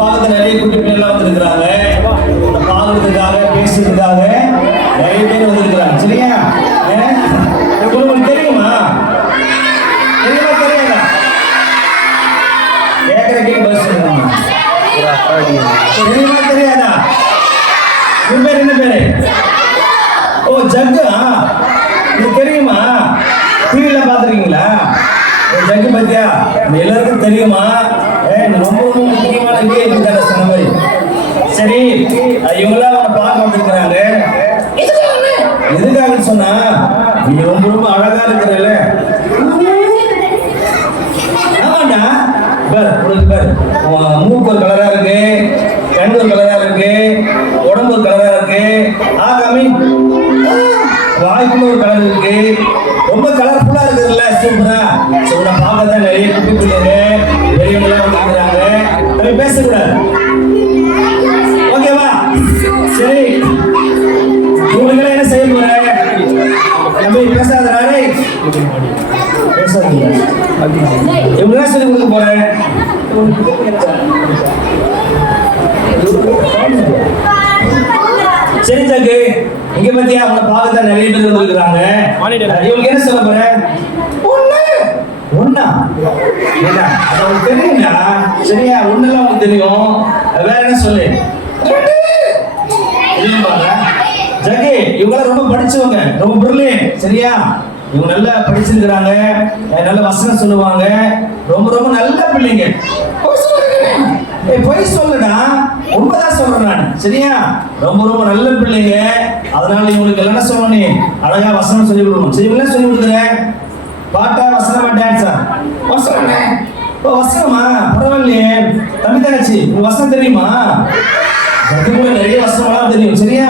பாகத்துல நிறைய குட்டி பிள்ளைலாம் வந்துருக்கிறாங்க. பாகத்துக்காக பேசுறதுக்காக நிறைய பேர் வந்திருக்கிறாங்க. சரியா? உங்களுக்கு தெரியுமா? தெரியாதா? கேட்கறதுக்கே பஸ் தெரியுமா தெரியாதா? உன் பேர் என்ன பேரு? ஓ ஜக்கா. இது தெரியுமா? டிவில பாத்துருக்கீங்களா? ஜக்கு பத்தியா எல்லாருக்கும் தெரியுமா? ரொம்ப ரொம்ப முக்கியமான கேள்வி சொன்ன மாதிரி. சரி, இவங்களாம் அவனை பார்க்க வந்துருக்கிறாங்க. எதுக்காக சொன்னா நீ ரொம்ப ரொம்ப அழகா இருக்கிறல்ல. ஆமாண்டா, மூக்கு ஒரு கலரா இருக்கு, கண்ணு ஒரு கலரா இருக்கு, உடம்பு ஒரு கலரா இருக்கு, ஆகாமி வாய்க்குள்ள ஒரு கலர் இருக்கு, ரொம்ப கலர்ஃபுல்லா இருக்குதுல்ல. சூப்பரா சொல்ல பார்க்கத்தான் நிறைய குட்டி பிள்ளைங்க பெரியவங்களாம் வந்துருக்கிறாங்க. நம்ம பேசக்கூடாது, ஓகேவா? சரி, இவங்களுக்கெல்லாம் என்ன செய்ய போற? நம்ம பேசாதே, பேசாதீங்க. இவங்க சொல்லி கொடுக்க போறேன். சரி ஜக்கு, இங்க பத்தியா அவங்கள பார்க்கத்தான் நிறைய பேர் வந்துருக்கிறாங்க. இவங்க என்ன சொல்ல போற? ஒண்ணா அது அவங்களுக்கு தெரியுங்களா? சரியா? ஒண்ணுலாம் அவங்களுக்கு தெரியும். வேற என்ன சொல்லு? ஜக்கு, இவங்க ரொம்ப படிச்சவங்க, ரொம்ப பிரில்லியன்ட். சரியா? இவங்க நல்லா படிச்சிருக்கிறாங்க, நல்ல வசனம் சொல்லுவாங்க, ரொம்ப ரொம்ப நல்ல பிள்ளைங்க. போய் சொல்லுடா, உண்மைதான் சொல்றேன் நான். சரியா? ரொம்ப ரொம்ப நல்ல பிள்ளைங்க. அதனால இவங்களுக்கு எல்லாம் சொல்லணும், அழகா வசனம் சொல்லி கொடுக்கணும். சரி, இவங்க சொல்லி கொடுக்குறேன். பாட்டா, வசனமா, டான்ஸா? வசனம். ஓ வசனமா? பரவாயில்லையே. தம்பி தங்கச்சி, உங்களுக்கு வசனம் தெரியுமா? ஜக்கு நிறைய வசனம்லாம் தெரியும். சரியா?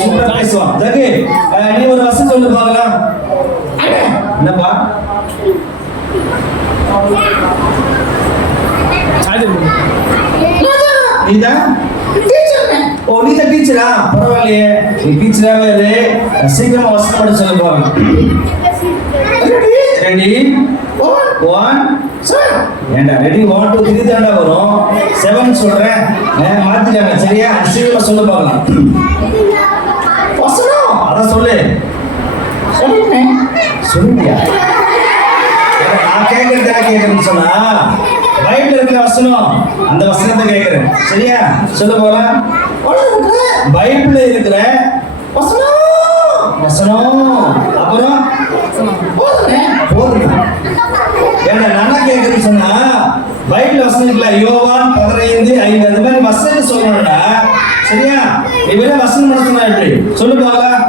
சூப்பரா பேசுவான். ஜக்கு, நீ ஒரு வசனம் சொல்லு பார்க்கலாம். என்னப்பா? நீதான் ஓ நீதான் டீச்சரா? பரவாயில்லையே, நீ டீச்சராவே இரு. சீக்கிரமா வசனம் படிச்சு சொல்ல போறேன். ரெடி? 1 ஏண்டா ரெடி 1 2 3 தாண்டா வரும். 7 சொல்றேன், மாத்திட்டாங்க. சரியா? சீக்கிரமா சொல்ல பார்க்கலாம். வசனம் அதான் சொல்லு. சொல்லிட்டியா? நான் கேட்கறேன்னு சொன்னா பைபிள் இருக்கிற வசனம், அந்த வசனத்தை கேட்கிறேன். சரியா? சொல்ல போலாம். பைபிள்ல இருக்கிற வசனம் வசனம் அப்புறம் போதும். ஏன்னா நானா கேட்கறேன்னு சொன்னா பைபிள் வசனம் இல்ல. யோவான் 15:5 அந்த மாதிரி வசனம் சொல்லணும்டா. சரியா? நீ வேற வசனம் பண்ண சொன்னா எப்படி? சொல்லு பார்க்கலாம்.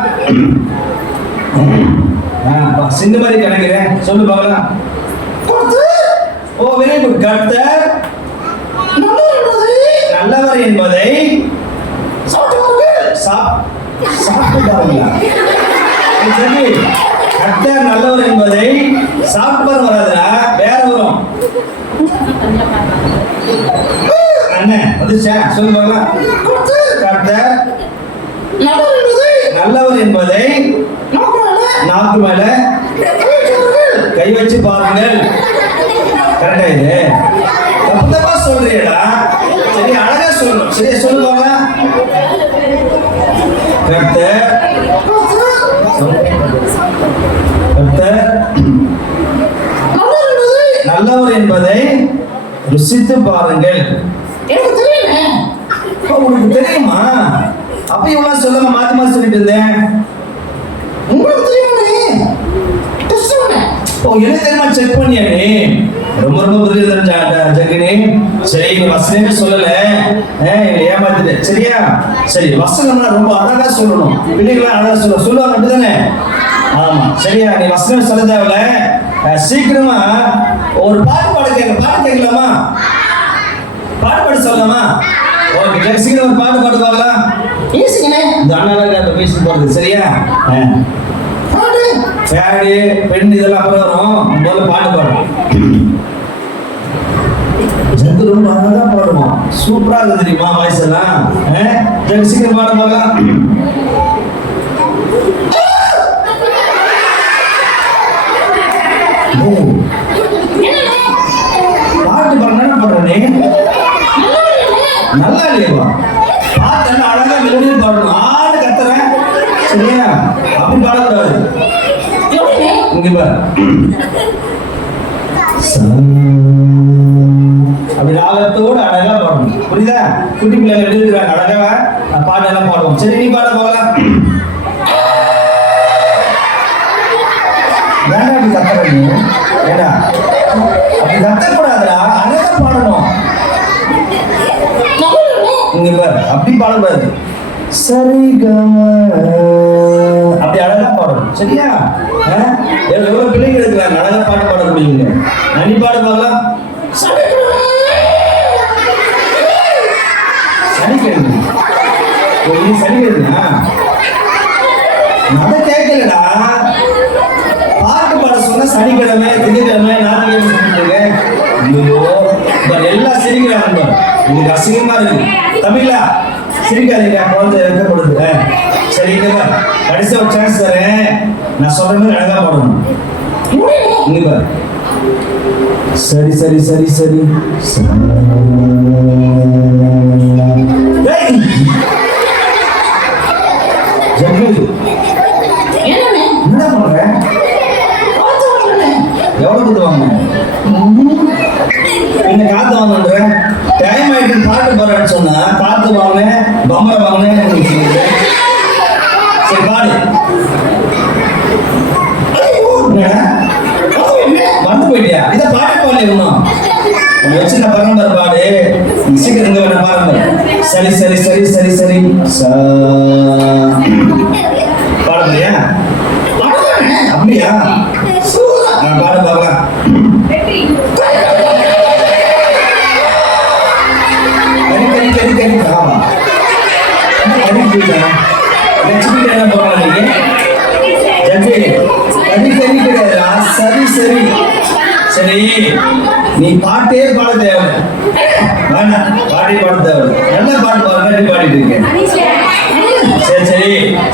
சிந்து மாதிரி கணக்கிறேன். சொல்லு பார்க்கலாம். ஓ வெரி குட். கர்த்தர் நல்லவர் என்பதை சாப்பிட்டார்களா? சரி, கர்த்தர் நல்லவர் என்பதை சாப்பிட்டு வராதுடா, வேற வரும். அண்ணன் வந்துச்சா? சொல்லு பார்க்கலாம். கர்த்தர் நல்லவர் என்பதை நாக்கு மேல கை வச்சு பாருங்கள். கரெக்டா? இது தப்பு தப்பா சொல்றியடா. சரி, அழகா சொல்லணும். சரியா? சொல்லுவாங்க. கர்த்தர் நல்லவர் என்பதை ருசித்து பாருங்கள். உங்களுக்கு தெரியுமா? அப்ப இவ்வளவு சொல்லாம மாத்தி மாத்தி சொல்லிட்டு இருந்தேன். உங்களுக்கு தெரியுமா? ஓ என்ன தெரியுமா? செக் பண்ணியா நீ? ரொம்ப ரொம்ப புரியுது ஜக்கினி. சரி, நீ வசனமே சொல்லல, ஏமாத்திட்டு. சரியா? சரி, வசனம்னா ரொம்ப அழகா சொல்லணும். பிள்ளைகளா அழகா சொல்லுவாங்க அப்படிதானே? ஆமா. சரியா? நீ வசனம் சொல்ல தேவையில்ல. சீக்கிரமா ஒரு பாட்டு கேட்கலாமா? பாட்டு பாட சொல்லலாமா? ஓகே, சீக்கிரம் ஒரு பாட்டு பாடலாம். ஈஸிங்கண்ணே, இந்த அண்ணாங்க பேசி போறது. சரியா? ஃபேடு பெண் இதெல்லாம் அப்புறம் வரும். முதல்ல பாட்டு பாடும். ஜக்கு ரொம்ப அழகா பாடுவோம். சூப்பரா இருக்கு தெரியுமா வாய்ஸ் எல்லாம். ஜக்கு சீக்கிரம் பாட பார்க்கலாம். பாட்டு பாடுறேன்னு பாடுறே நல்லா இல்லையா? பாட்டு என்ன அழகா மெலோடியா பாடணும். ஆடு கத்துறேன் சரியா? அப்படி பாடக்கூடாது. இங்க பாரு, அப்படி ராகத்தோடு அழகா பாடணும். புரியுதா? குட்டி பிள்ளைங்க எழுதுறாங்க அழகா பாட்டு எல்லாம் பாடுவோம். சரி, நீ பாட போகலாம். வேண்டாம் அப்படி கத்துறீங்க. ஏடா அப்படி கத்தக்கூடாதுடா, அழகா பாடணும். இங்க பாரு, அப்படி பாடக்கூடாது. சரி கம அப்படி அழகா பாடணும். சரியா? எவ்வளவு பிள்ளைங்க இருக்கிறாங்க அழகா பாட்டு பாடக்கூடியவங்க. நனி பாட போகலாம். சனிக்கிழமை சனிக்கிழமையா? நான் கேட்கலடா. பாட்டு பாட சொன்ன சனிக்கிழமை, திங்கக்கிழமை, ஞாயிற்றுக்கிழமை சொல்லிட்டு எல்லாம் சிரிக்கிறாங்க. உங்களுக்கு அசிங்கமா இருக்கு. தமிழா சிரிக்காதீங்க, குழந்தை வைக்கப்படுது. சரிங்களா? கடைசி ஒரு சான்ஸ் தரேன். நான் சொல்ற மாதிரி அழகா பாடணும். இங்க பாரு. சரி சரி சரி சரி என்ன பண்ற? எவ்வளவு கொடுவாங்க? இந்த காத்து வாங்க. டைம் ஆயிட்டு பாட்டு போறேன்னு சொன்னா காத்து வாங்க, பம்பரை வாங்க. சரி பாடு. வந்து போயிட்டியா? இத பாட்டு பாடல இன்னும் வச்சுக்க. பரம்பரை பாடு சீக்கிரம் வேணா பாருங்க. சரி சரி சரி சரி சரி பாடுறியா? அப்படியா? நான் பாட பார்க்கலாம். சரி சரி சரி, நீ பாட்டே பாட தேவை வேணாம். பாட்டே பாட தேவை. நல்ல பாட்டு பாடுற பாடிட்டு இருக்கேன். சரி சரி,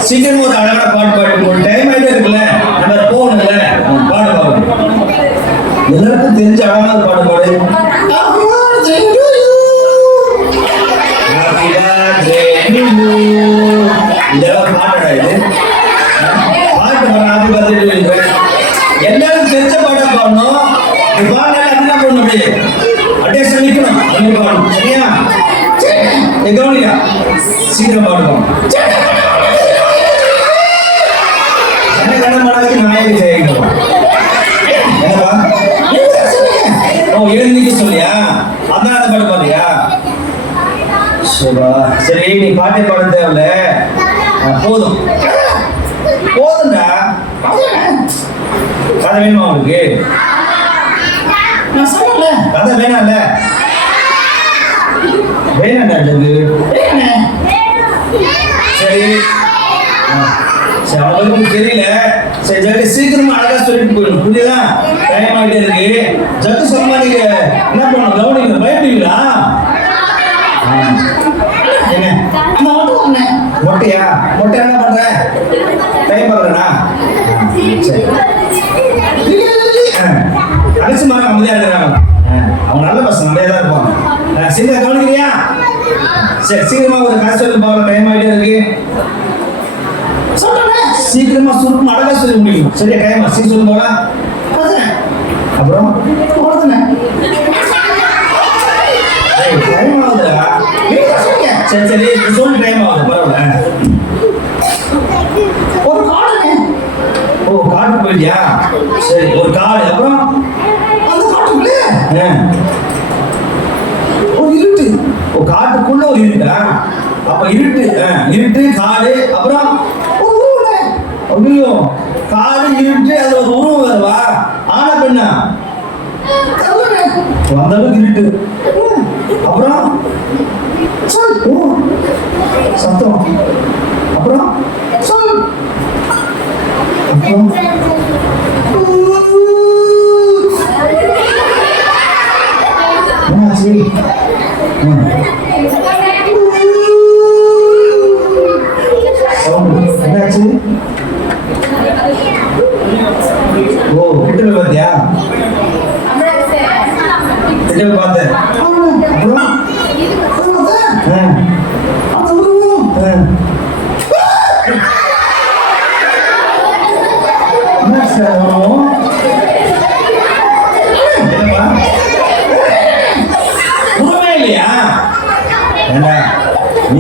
சீக்கிரம் ஒரு அழகான பாட்டு பாடி. ஒரு டைம் ஆயிட்டே இருக்குல்ல, நம்ம போகணும்ல. பாடு பாடு, எல்லாருக்கும் தெரிஞ்ச அழகான பாட்டு பாடு. இதெல்லாம் பாட்டடா இது. பாட்டு பாட ஆப்பி பார்த்துட்டு எல்லாரும் தெரிஞ்ச பாட்டா பாடணும். பாடல அப்படின்னா போடணும். அப்படியே சமைக்கணும். அப்படி பாடணும். சரியா? கவனியா, சீக்கிரம் பாடுவோம். நாயகி செய்யணும். எழுதிக்க சொல்லியா? அதான் அந்த பாட்டு பாடுறியா? சரி, நீ பாட்டை பாட தேவையில்ல. போதும் போதும்டா. கதை வேணுமா உங்களுக்கு? நான் சொல்லல கதை வேணாம்ல. வேணாண்டா ஜங்கு. சரி சரி, அவங்களுக்கு தெரியல. சரி ஜங்கு, சீக்கிரமா அழகா சொல்லிட்டு போயிடும். புரியுதா? டைம் ஆகிட்டே இருக்கு. ஜங்கு சொன்னா நீங்க என்ன பண்ணணும்? கவனிக்கணும். பயப்படுவீங்களா? மொட்டையா? மொட்டை என்ன பண்ற? டைம் பார்க்கறா? சரி, அடிச்சு மாதிரி அமைதியா இருக்கிறாங்க. அவங்க நல்ல பசங்க, அமைதியா தான் இருப்பாங்க. சீக்கிரம் கவனிக்கிறியா? சரி, சீக்கிரமா ஒரு கதை சொல்லி பார்க்கலாம். டைம் ஆகிட்டே இருக்கு. சீக்கிரமா சுருக்கம் அழகா சொல்லி முடியும். சரியா? டைம் சீக்கிரம் சொல்லி போலாம். அப்புறம் டைம் ஆகுதுடா. சரி சரி, சொல்லி டைம் ஆகுது. பரவாயில்ல. ஒரு காடு. ஓ, காட்டு போயிட்டியா? சரி, ஒரு காடு. அப்புறம் அந்த காட்டுக்குள்ள ஒரு இருட்டு. ஓ, காட்டுக்குள்ள ஒரு இருட்டா? அப்ப இருட்டு. இருட்டு, காடு. அப்புறம் ஐயோ, காடு, இருட்டு, அது ஒரு உருவம் வருவா? ஆனா பெண்ணா? அந்த அளவுக்கு இருட்டு. அப்புறம் சொல். சத்தம். அப்புறம் சொல். அப்புறம் என்னாச்சு? என்னாச்சு? ஓ, கிட்ட பார்த்தியா? வரும். என்னப்பா உண்மை இல்லையா? ஏண்டா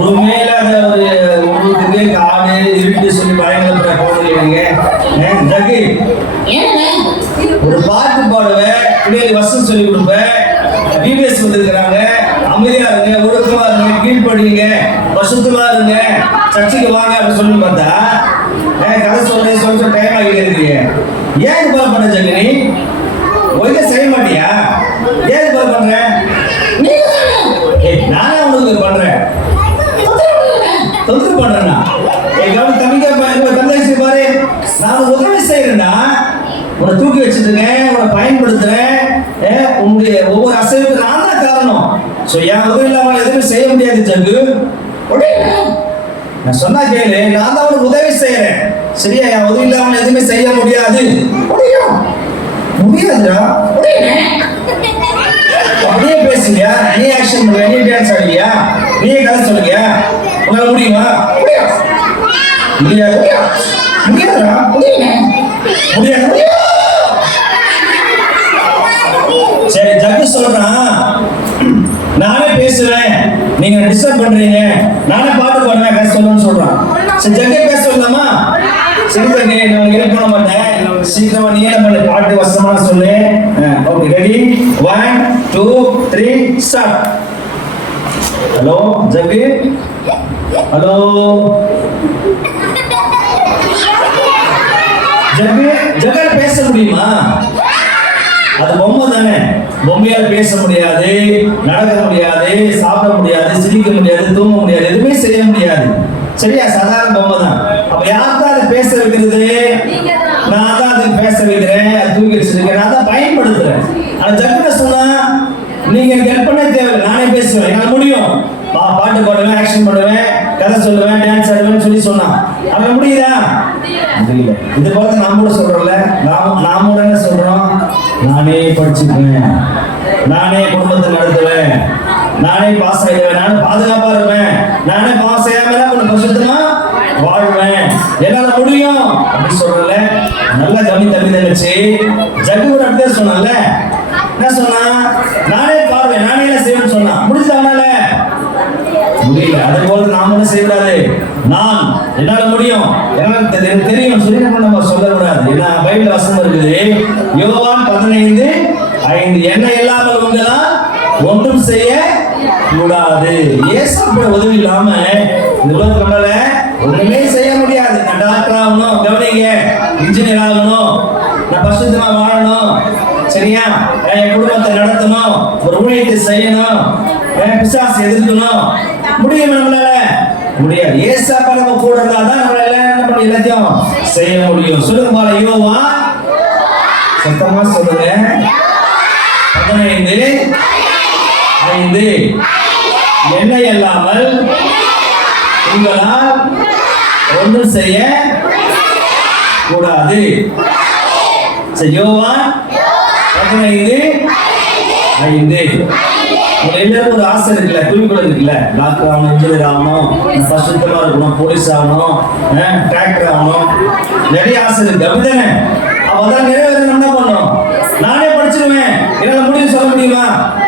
உண்மை இல்லாத ஒரு உங்களுக்கு காடு இருட்டு சொல்லி பயங்கரப்பட போகிறீங்க. ஜக்கு ஒரு பாட்டு பாடுவேன், பிள்ளைகளுக்கு வசனம் சொல்லி கொடுப்பேன், பிபிஎஸ் வந்திருக்கிறாங்க, அமைதியா இருங்க, ஒழுக்கமா இருங்க, கீழ்படிங்க, பசுத்தமா இருங்க, சர்ச்சுக்கு வாங்க அப்படின்னு சொல்லி பார்த்தா கதை சொல்ல டைம் ஆகிட்டு இருக்கீங்க. ஏன் இது பால் பண்ண ஜக்கு? நீ ஒழுங்கா செய்ய மாட்டியா? ஏன் இது பால் பண்ற? நானே உனக்கு பண்றேன், தொந்தரவு பண்றேன்னா தம்பிக்கு பாரு, நான் உதவி செய்யறேன்னா உன்னை தூக்கி வச்சிருக்கேன், உன்னை பயன்படுத்துறேன், உன்னுடைய ஒவ்வொரு அசைவுக்கு நான் தான் காரணம். ஸோ என் உதவி இல்லாமல் எதுவுமே செய்ய முடியாது ஜக்கு. நான் சொன்னா கேளு, நான் தான் உனக்கு உதவி செய்யறேன், சரியா? என் உதவி இல்லாமல் எதுவுமே செய்ய முடியாது. முடியாதுடா, அப்படியே பேசுறியா? நீ ஆக்ஷன் பண்ணுவியா? நீ டான்ஸ் ஆடுவியா? நீ கதை சொல்லுவியா? உங்களால முடியுமா? முடியாது. முடியாதுடா, முடியாது. சரி, ஜக்கு சொல்றான், நானே பேசுறேன், நீங்க டிஸ்டர்ப் பண்றீங்க, நானே பாட்டு பாடுவேன், கதை சொல்லணும்னு சொல்றான். சரி, ஜக்கே பேச சொல்லலாமா? சரி ஜக்கே, நான் ஹெல்ப் பண்ண மாட்டேன், சீக்கிரமா நீ என்ன பண்ணு, பாட்டு வசமா சொல்லு. Okay, ready? 1 2 3 start. Hello Jakku, hello Jakku. ஜக்கால பேச முடியுமா? அது பொம்மை தானே, பொம்மையால பேச முடியாது, நடக்க முடியாது, சாப்பிட முடியாது, சிரிக்க முடியாது, தூங்க முடியாது, எதுவுமே செய்ய முடியாது, சரியா? சாதாரண பொம்மை தான். அப்ப யார் தான் அதை பேச வைக்கிறது? நான் தான் அதுக்கு பேச வைக்கிறேன், அது தூக்கி வச்சிருக்கேன், நான் தான் பயன்படுத்துறேன். ஆனா ஜக்குன சொன்னா நீங்க ஹெல்ப் பண்ண தேவையில்லை, நானே பேசுவேன், என்னால முடியும், பாட்டு பாடுவேன், ஆக்ஷன் பண்ணுவேன், கதை சொல்லுவேன், டான்ஸ் ஆடுவேன்னு சொல்லி சொன்னான். அது முடியுதா? முடியல. இது போல நாம கூட சொல்றோம்ல, நாம கூட என்ன சொல்றோம்? நானே படிச்சுக்குவேன், நானே குடும்பத்தை நடத்துவேன், நானே பாஸ் ஆயிடுவேன், நானே பாதுகாப்பா இருப்பேன், நானே பாஸ் ஆகாம கொஞ்சம் பசுத்தமா வாழ்வேன், என்னால முடியும் அப்படி சொல்றல. நல்லா கம்மி தம்பி தங்கச்சி, ஜக்கு கூட அப்படியே சொன்னால. என்ன சொன்னா? நானே பாடுவேன், நானே என்ன செய்வேன்னு சொன்னா. முடிஞ்சவனால முடியல. அது போல நாம என்ன செய்யக்கூடாது? நான் என்னால முடியும், எனக்கு தெரியும் சொல்லி நம்ம சொல்லக்கூடாது. ஏன்னா பைபிள் வசனம் இருக்குது, யோவான் 15:5, என்ன இல்லாமல் உங்களால் ஒன்றும் செய்ய கூடாது. ஏசப்பட உதவி இல்லாம இந்த உலகத்துல ஒண்ணுமே செய்ய முடியாது. நான் டாக்டர் ஆகணும், கவனிங்க, இன்ஜினியர் ஆகணும், நான் பசுத்தமா வாழணும், சரியா? என் குடும்பத்தை நடத்தணும், ஒரு ஊழியத்தை செய்யணும், பிசாசு எதிர்க்கணும், முடியும் நம்மளால? முடியாது. ஏசப்பா நம்ம கூட இருந்தாதான் நம்மளால என்ன பண்ண எல்லாத்தையும் செய்ய முடியும். சொல்லுங்க பால, யோவான், சத்தமா சொல்லுங்க, 15:5, என்ன இல்லாமல் உங்களால் ஒன்றும் செய்ய கூடாது. யோவான் 15:5. எல்லாரும் ஒரு ஆசை இருக்குல்ல, குறிக்கோள் இருக்குல்ல, டாக்டர் ஆகணும், இன்ஜினியர் ஆகணும், பசுத்தமா இருக்கணும், போலீஸ் ஆகணும், டிராக்டர் ஆகணும், நிறைய ஆசை இருக்கு, அப்படிதானே? அப்பதான் நிறைவேற என்ன பண்ணணும்? நானே படிச்சிருவேன், என்னால முடியும் சொல்ல முடியுமா?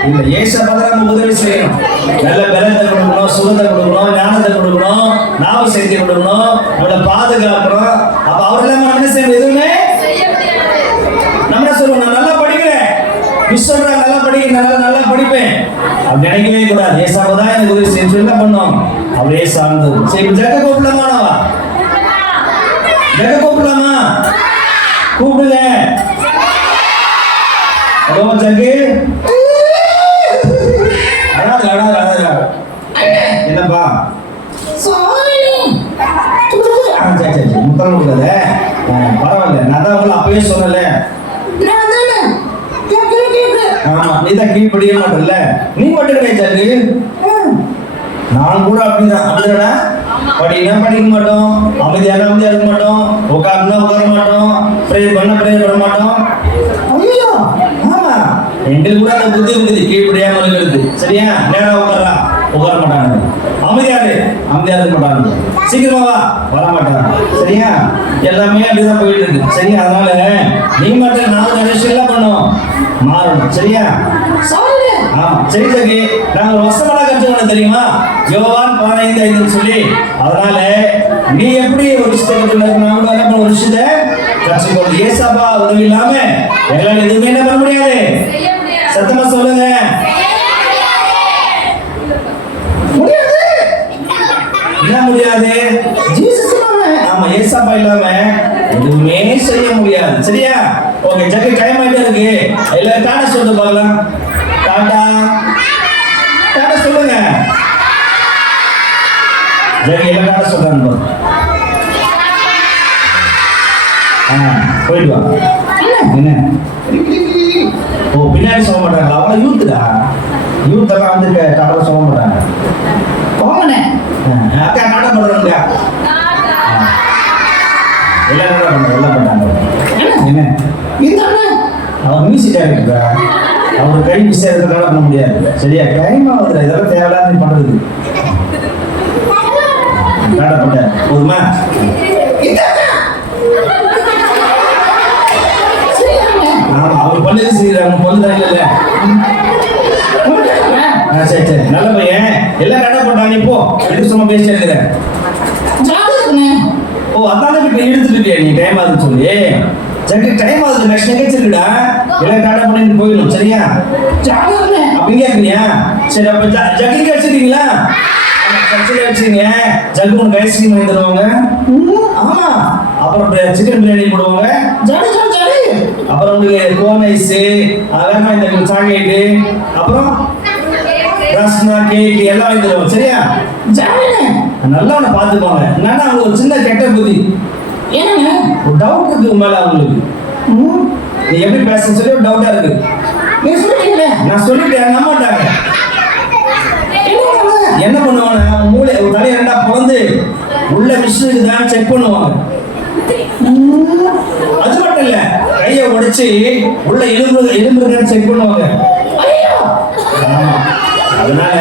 இல்ல. ஏசப்பா தான் நம்ம உதவி செய்யணும், நல்ல பலத்தை கொடுக்கணும், சுகத்தை கொடுக்கணும், ஞானத்தை கொடுக்கணும், நாம செய்தி கொடுக்கணும், நம்மளை பாதுகாக்கணும். அப்ப அவர் இல்லாம நம்ம என்ன செய்யணும்? எதுவுமே நம்ம சொல்லுவோம், நான் நல்லா படிக்கிறேன், மிஸ் சொல்றாங்க நல்லா படிக்கிறேன், நல்லா படிப்பேன் அப்படி நினைக்கவே கூடாது. ஏசப்பா தான் எனக்கு உதவி செய்ய என்ன பண்ணோம்? அப்படியே சார்ந்தது. சரி, ஜக்க கூப்பிடலாமாவா? ஜக்க கூப்பிடலாமா? கூப்பிடுங்க. ஹலோ ஜக்கு, என்னப்பா? முத்தம் கொடுக்காத, பரவாயில்ல, நான் தான் உங்களை அப்பவே சொன்னல. ஆமா, நீ தான் கீழ்படிய மாட்டல, நீ மட்டும் கிடையாது ஜக்கு. நான் கூட அப்படிதான், அப்படிதானே? படினா படிக்க மாட்டோம், அமைதியா இருக்க மாட்டோம், உட்கார்னா உட்கார மாட்டோம், ப்ரேயர் பண்ண மாட்டோம். ஐயோ, ஆமா, எங்களுக்கு கூட அந்த புத்தி இருக்குது, கீழ்படியாம இருக்கிறது, சரியா? நேரா உட்கார மாட்டாங்க, அமைதியாரு. அமைதியா இருக்க மாட்டாங்க. சீக்கிரமா வா, வர மாட்டாங்க. சரியா? எல்லாமே அப்படிதான் போயிட்டு இருக்கு. சரியா? அதனால நீ மட்டும் நாம நினைச்சு எல்லாம் பண்ணுவோம் மாறணும். சரியா? ஆமா. சரி சரி, நாங்க வசனமெல்லாம் கற்றுக்கணும் தெரியுமா? யோவான் 15:5 சொல்லி. அதனால நீ எப்படி ஒரு விஷயத்தை கற்றுக்கணும்? நாம என்ன பண்ண ஒரு விஷயத்தை கற்றுக்கணும். ஏசப்பா உதவி இல்லாம எங்களால் எதுவுமே என்ன பண்ண முடியாது. சத்தமா சொல்லுங்க. என்ன முடியாது? ஜீசஸ் இல்லாம, ஆமா ஏசப்பா இல்லாம எதுவுமே செய்ய முடியாது. சரியா? ஓகே, ஜக்கு டைம் ஆயிட்டே இருக்கு. எல்லாரும் டாடா சொல்லிட்டு பார்க்கலாம். டாடா டாடா சொல்லுங்க. ஜக்கு எல்லாம் டாடா சொல்றாங்க. போயிட்டு வா. என்ன ஓ பின்னாடி சொல்ல மாட்டாங்க. அவ்வளோ யூத்துடா. யூத் எல்லாம் வந்து டாடா சொல்ல மாட்டாங்க. போங்கண்ணே. அக்கா டாடா பண்றாங்க. எல்லாம் பண்ணாங்க. என்ன இந்த அவர் மியூசிக் டைரக்டரா? அவர் கை மிஸ் ஆகிறதுனால பண்ண முடியாது. சரியா? டைம் ஆகுது. இதெல்லாம் தேவையில்லாத பண்றது. டாடா பண்ண போதுமா? அவர் பண்ணது செய்யறாங்க. பொண்ணுதான் இல்ல. சரி சரி, நல்ல பையன். எல்லாம் டாடா பண்ணாங்க. இப்போ எது சும்மா பேசிட்டு இருக்கிறேன். ஓ அதான இப்ப இழுத்துட்டியா நீ டைம் ஆகுதுன்னு சொல்லி. சரி டைம் ஆகுது, நெக்ஸ்ட் நிகழ்ச்சி இருக்குடா. எல்லாம் டாடா பண்ணி போயிடும். சரியா? அப்படிங்க இருக்கீங்க. சரி அப்ப ஜக்கிக்கு வச்சிருக்கீங்களா? சர்ச்சையில வச்சுங்க. ஜக்கு உனக்கு ஐஸ்கிரீம் வாங்கி தருவாங்க. ஆமா. அப்புறம் சிக்கன் பிரியாணி போடுவாங்க. Jolly jolly jolly. அப்புறம் உங்களுக்கு கோன் ஐஸ், அதெல்லாம் இந்த சாக்லேட்டு, அப்புறம் ரஸ்னா கேக் எல்லாம் வாங்கி தருவாங்க. சரியா? ஜாலியா நல்லா உன்னை பார்த்துப்பாங்க. என்னன்னா அவங்க ஒரு சின்ன கெட்ட புத்தி. ஏன்னா ஒரு டவுட் இருக்கு மேல அவங்களுக்கு. நீ எப்படி பேச சொல்லி ஒரு டவுட்டா இருக்கு. நீ சொல்லிட்டீங்களே. நான் சொல்லிட்டேன், நம்ப மாட்டாங்க. என்ன பண்ணுவாங்க? மூளை ஒரு தலையை ரெண்டா பிளந்து உள்ள விஷயம் தான் செக் பண்ணுவாங்க. அது மட்டும் இல்ல, கையை உடைச்சு உள்ள எலும்பு செக் பண்ணுவாங்க. அதனால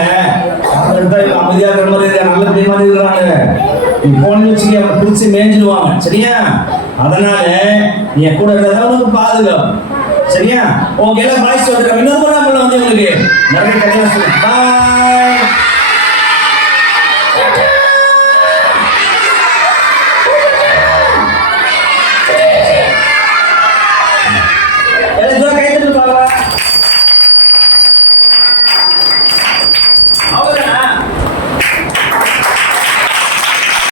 அமைதியா இருக்கிற மாதிரி நல்ல மாதிரி இருக்கிறாங்க. நீ போன வச்சுக்க அவங்க பிடிச்சி மேய்ஞ்சிடுவாங்க. சரியா? அதனால நீ கூட இருக்கிறதா உனக்கு பாதுகாப்பு. சரியா? ஓகே, எல்லாம் பாய் சொல்றேன். இன்னொரு வந்து உங்களுக்கு நிறைய கல்யாணம் சொல்லு. பாய்.